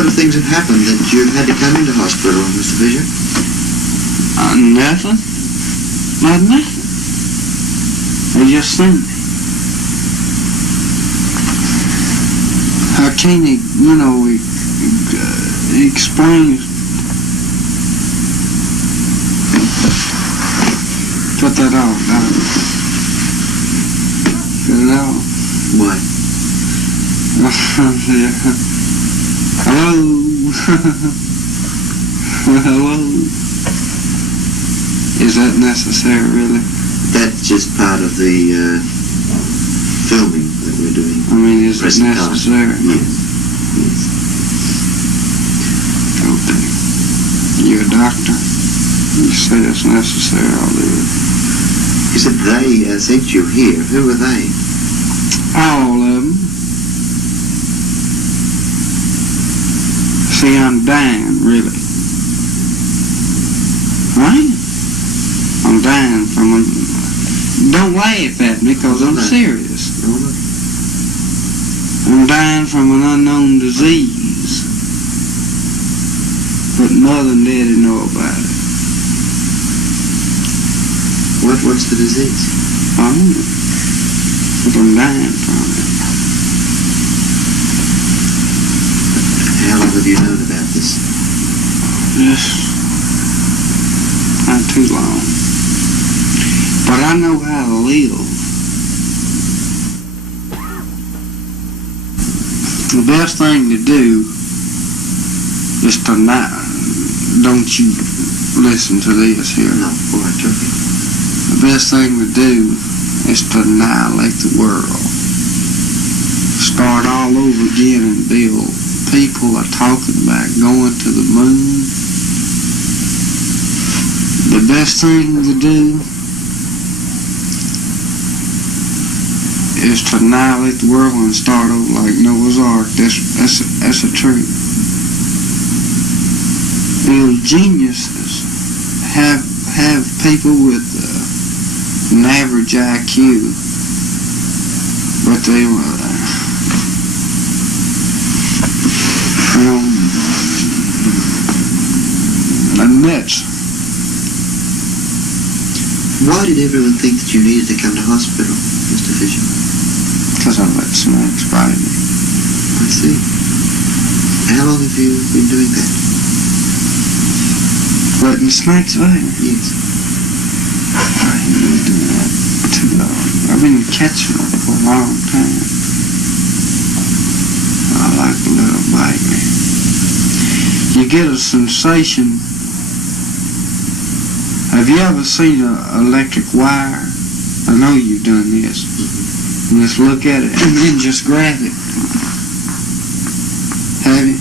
sort of things have happened that you've had to come into hospital, Mr. Fisher? Nothing. Not nothing. They just seen me. How can he, explain? Cut that off, Doc. Cut it off. What? Hello? Hello? Is that necessary, really? That's just part of the filming that we're doing. I mean, is it necessary? Yes. Yes. Okay. You're a doctor. You say it's necessary, I'll do it. You said they sent you here. Who are they? All of them. See, I'm dying, really. Right? I'm dying from a... Don't laugh at me, because I'm serious. I'm dying from an unknown disease. But Mother and Daddy know about it. What's the disease? I don't know. But I'm dying from it. How long have you known about this? Just not too long. But I know how to live. The best thing to do is to not... Don't you listen to this here. No, boy, I took it. The best thing to do is to annihilate the world. Start all over again and build. People are talking about going to the moon. The best thing to do is to annihilate the world and start over like Noah's Ark. That's a truth. The geniuses have people with an average IQ, but they are nuts. Why did everyone think that you needed to come to hospital, Mr. Fisher? Because I let snakes bite me. I see. How long have you been doing that? Letting snakes bite me? Yes. I ain't been doing that too long. I've been catching them for a long time. I like to let them bite me. You get a sensation. Have you ever seen an electric wire? I know you've done this. And just look at it and then just grab it. Have you?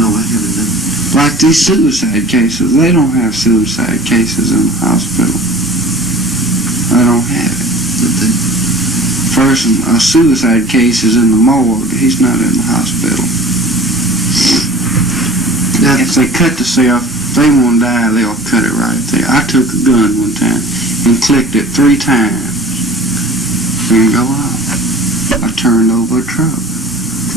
No, I haven't done it. Like these suicide cases, they don't have suicide cases in the hospital. They don't have it. First, a suicide case is in the morgue. He's not in the hospital. Now, if they cut the cell, if they want to die, they'll cut it right there. I took a gun one time and clicked it 3 times. Didn't go off. I turned over a truck.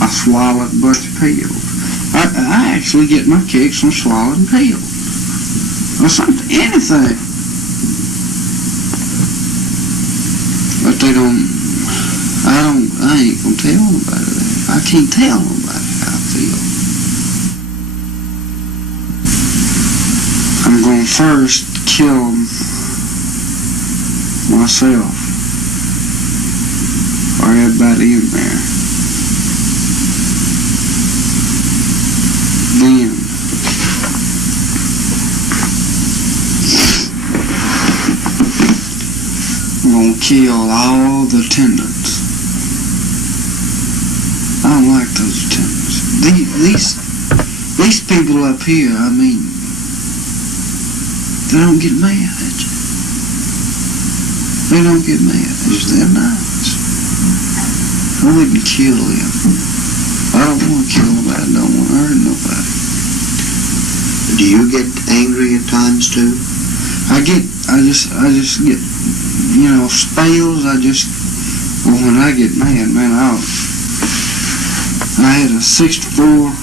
I swallowed a bunch of pills. I actually get my kicks from swallowing pills. Or something, anything. But they don't, I ain't gonna tell nobody that. I can't tell nobody how I feel. I'm gonna first kill myself. Or everybody in there. Then I'm gonna kill all the attendants. I don't like those attendants. These people up here, I mean, they don't get mad at you. They don't get mad at you. They're nice. I wouldn't kill them. I don't want to kill nobody. I don't want to hurt nobody. Do you get angry at times too? I just get, spells. When I get mad, man, I had a 64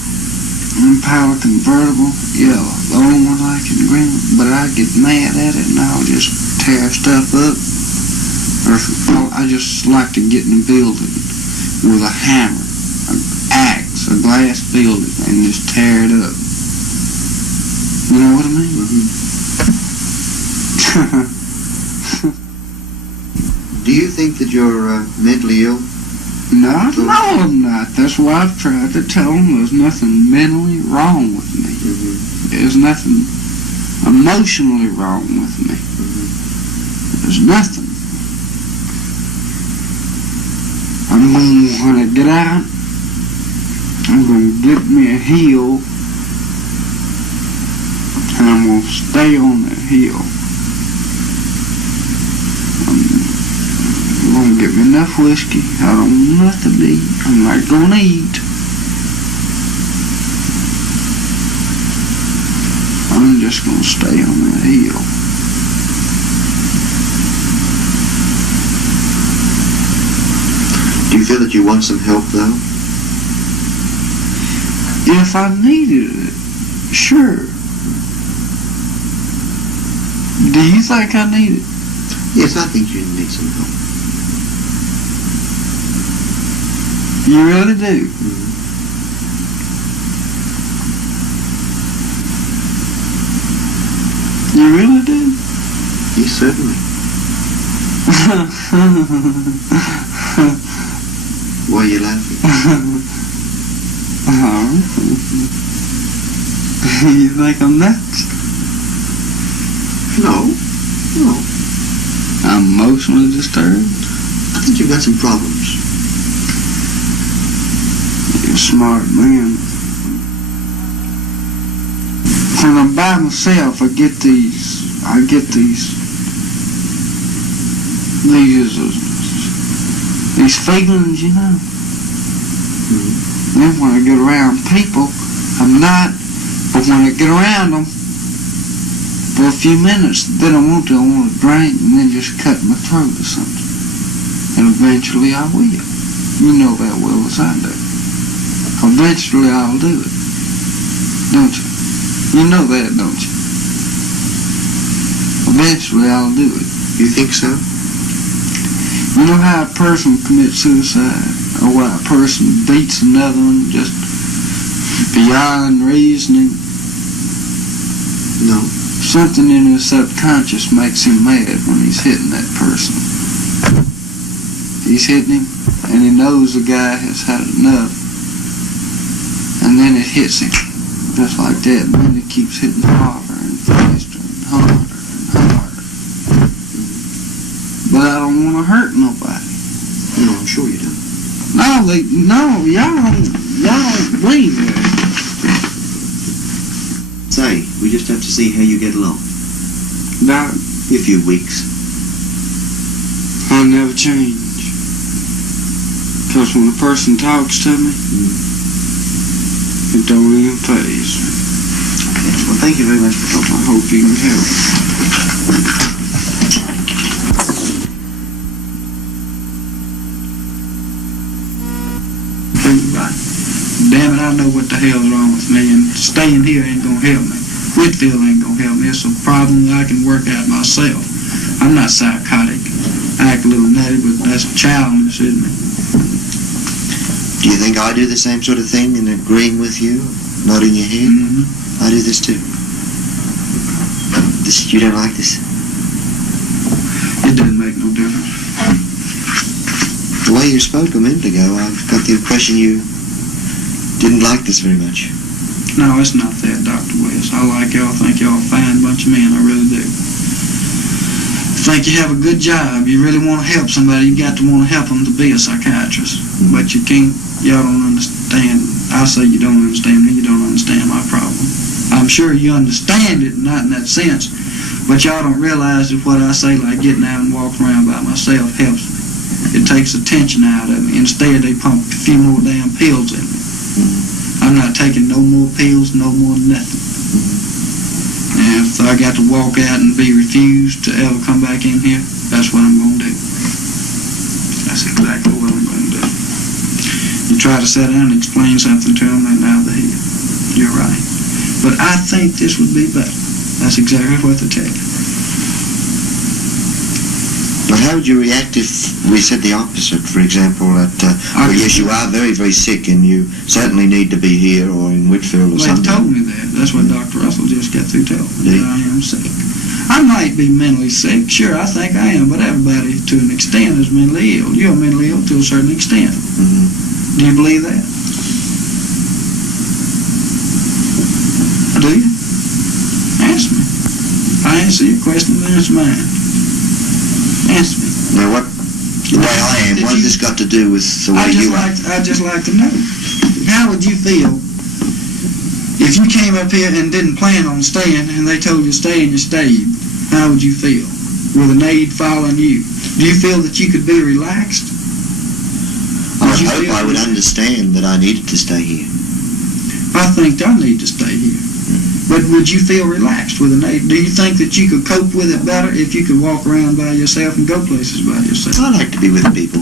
Impala convertible, yeah, the only one I can green, but I get mad at it and I'll just tear stuff up. Or I just like to get in the building with a hammer, an axe, a glass building, and just tear it up. You know what I mean? Do you think that you're mentally ill? No, I'm not. That's why I've tried to tell them there's nothing mentally wrong with me. There's nothing emotionally wrong with me. There's nothing. I'm going to, when I get out, I'm going to get me a hill, and I'm going to stay on that hill. I'm going to get me enough whiskey. I don't want nothing to eat. I'm not going to eat. I'm just going to stay on that hill. Do you feel that you want some help, though? If I needed it, sure. Do you think I need it? Yes, I think you need some help. You really do? You really do? Yes, certainly. Why are you laughing? You think I'm nuts? No. I'm emotionally disturbed? I think you've got some problems. You're a smart man. When I'm by myself, I get these feelings, you know. Then when I get around people, I'm not. But when I get around them for a few minutes, then I want to drink and then just cut my throat or something. And eventually I will. You know that well as I do. Eventually I'll do it. Don't you? You know that, don't you? Eventually I'll do it. You think so? You know how a person commits suicide? Or why a person beats another one just beyond reasoning? No. Something in his subconscious makes him mad when he's hitting that person. He's hitting him, and he knows the guy has had enough. And then it hits him, just like that, and then he keeps hitting harder and faster and harder and harder. But I don't want to hurt nobody. No, I'm sure you don't. No, y'all don't believe it. Say, we just have to see how you get along. Now, A few weeks. I'll never change. Because when a person talks to me, it don't even faze me. Okay, well, thank you very much for talking. I hope you can help. Damn it, I know what the hell's wrong with me, and staying here ain't gonna help me. Whitfield ain't gonna help me. It's a problem that I can work out myself. I'm not psychotic. I act a little nutty, but that's childish, isn't it? Do you think I do the same sort of thing in agreeing with you, nodding your head? Mm-hmm. I do this too. You don't like this? It doesn't make no difference. The way you spoke a minute ago, I've got the impression you didn't like this very much. No, it's not that, Dr. West. I like y'all, think y'all a fine bunch of men, I really do. I think you have a good job. You really want to help somebody, you got to want to help them to be a psychiatrist. But you can't, y'all don't understand. I say you don't understand me, you don't understand my problem. I'm sure you understand it, not in that sense, but y'all don't realize that what I say, like getting out and walking around by myself, helps me. It takes the tension out of me. Instead, they pump a few more damn pills in me. I'm not taking no more pills, no more nothing. And if I got to walk out and be refused to ever come back in here, that's what I'm going to do. That's exactly what I'm going to do. You try to sit down and explain something to them, they're now there. You're right. But I think this would be better. That's exactly what they tell you. But how would you react if we said the opposite? For example, that, well, yes, you are very, very sick and you certainly need to be here or in Whitfield or They something. told me that. That's what Dr. Russell just got through telling me, Yeah. that I am sick. I might be mentally sick. Sure, I think I am, but everybody, to an extent, is mentally ill. You're mentally ill to a certain extent. Mm-hmm. Do you believe that? Do you? Ask me. I answer your question, then it's mine. Answer me. Now, what, the way I am, what has this got to do with the way you are? I'd just like to know, how would you feel if you came up here and didn't plan on staying and they told you to stay and you stayed? How would you feel with an aide following you? Do you feel that you could be relaxed? I hope I would understand that I needed to stay here. I think I need to stay here. But would you feel relaxed with an aide? Do you think that you could cope with it better if you could walk around by yourself and go places by yourself? I like to be with people.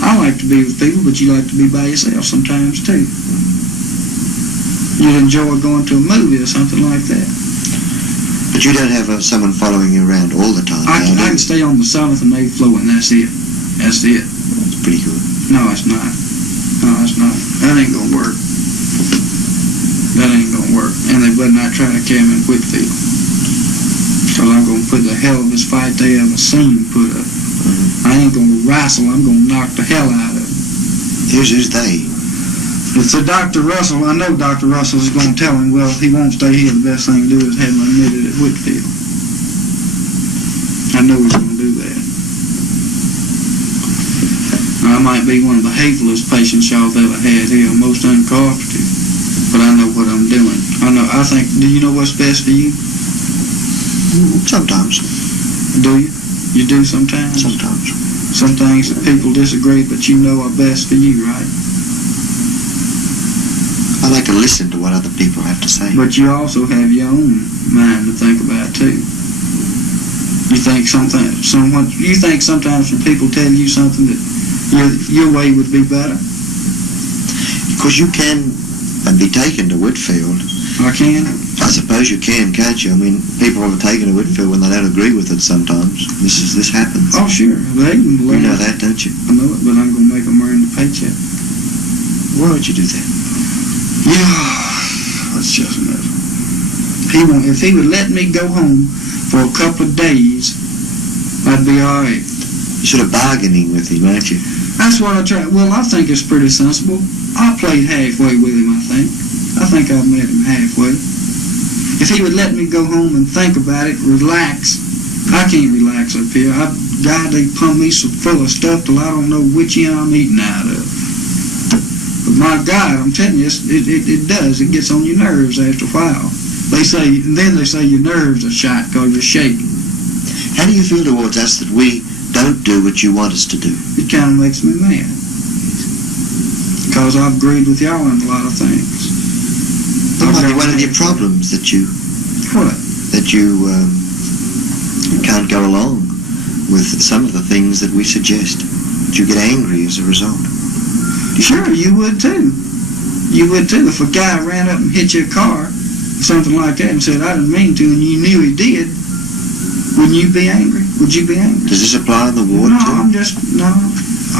I like to be with people, but you like to be by yourself sometimes too. You'd enjoy going to a movie or something like that. But you don't have someone following you around all the time. I can stay on the 7th and 8th floor and that's it. That's it. That's pretty good. No, it's not. No, it's not. That ain't gonna work. That ain't gonna work. And they better not try to carry me in Whitfield. Because I'm gonna put the hell of this fight they ever seen put up. Mm-hmm. I ain't gonna wrestle, I'm gonna knock the hell out of it. Who's they? It's a Dr. Russell. I know Dr. Russell is gonna tell him, well, he won't stay here. The best thing to do is have him admitted at Whitfield. I know he's gonna do that. I might be one of the hatefulest patients y'all have ever had here, most uncooperative. But I know what I'm doing. I think, do you know what's best for you? Sometimes. Do you? You do sometimes? Sometimes. Some things that people disagree, but you know are best for you, right? I like to listen to what other people have to say. But you also have your own mind to think about, too. You think sometimes when people tell you something that your way would be better? Because you can be taken to Whitfield. I can? I suppose you can, can't you? I mean, people are taken to Whitfield when they don't agree with it sometimes. This happens. Oh, sure. They can You know that, don't you? I know it, but I'm going to make them earn the paycheck. Why would you do that? Yeah, that's just enough. If he would let me go home for a couple of days, I'd be all right. You're sort of bargaining with him, aren't you? That's what I try. Well, I think it's pretty sensible. I played halfway with him, I think. I think I've met him halfway. If he would let me go home and think about it, relax. I can't relax up here. God, they pump me so full of stuff till I don't know which end I'm eating out of. But my God, I'm telling you, it does. It gets on your nerves after a while. They say your nerves are shot because you're shaking. How do you feel towards us that we don't do what you want us to do? It kind of makes me mad. Because I've agreed with y'all on a lot of things. That might be one of your problems, that you What? Can't go along with some of the things that we suggest. That you get angry as a result. Sure, you would too. You would too. If a guy ran up and hit your car, something like that, and said, I didn't mean to, and you knew he did, wouldn't you be angry? Would you be angry? Does this apply in the ward too? No.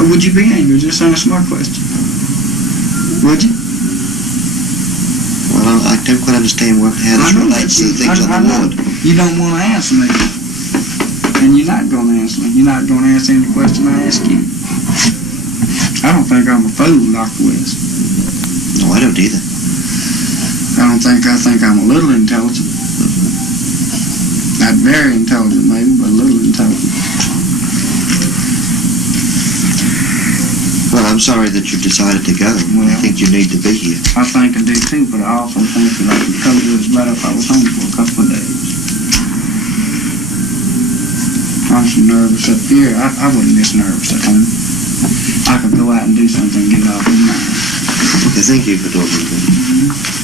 Would you be angry? Just answer my question. Would you? Well, I don't quite understand how this relates to the things on the ward. You don't want to answer me. And you're not going to answer me. You're not going to answer any question I ask you. I don't think I'm a fool, Dr. West. No, I don't either. I think I'm a little intelligent. Not very intelligent, maybe, but a little intelligent. Well, I'm sorry that you've decided to go. Well, I think you need to be here. I think I do too, but I also think that I could cope with it better if I was home for a couple of days. I'm so nervous up here. I wouldn't miss nervous at home. I could go out and do something and get it off my mind. Okay, thank you for talking to me.